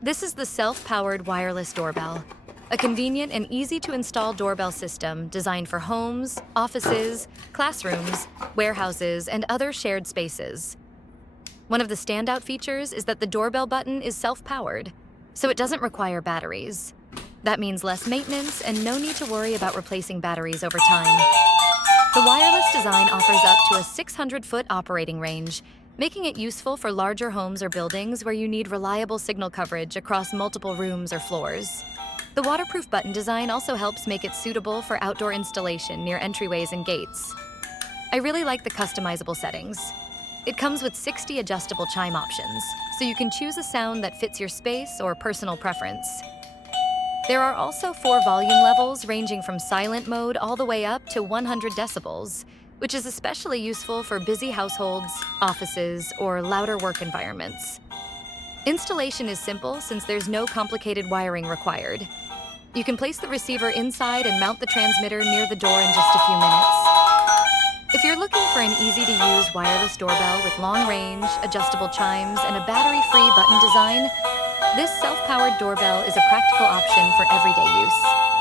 This is the self-powered wireless doorbell, a convenient and easy-to-install doorbell system designed for homes, offices, classrooms, warehouses, and other shared spaces. One of the standout features is that the doorbell button is self-powered, so it doesn't require batteries. That means less maintenance and no need to worry about replacing batteries over time. The wireless design offers up to a 600-foot operating range, making it useful for larger homes or buildings where you need reliable signal coverage across multiple rooms or floors. The waterproof button design also helps make it suitable for outdoor installation near entryways and gates. I really like the customizable settings. It comes with 60 adjustable chime options, so you can choose a sound that fits your space or personal preference. There are also 4 volume levels ranging from silent mode all the way up to 100 decibels, which is especially useful for busy households, offices, or louder work environments. Installation is simple since there's no complicated wiring required. You can place the receiver inside and mount the transmitter near the door in just a few minutes. If you're looking for an easy-to-use wireless doorbell with long range, adjustable chimes, and a battery-free button design, this self-powered doorbell is a practical option for everyday use.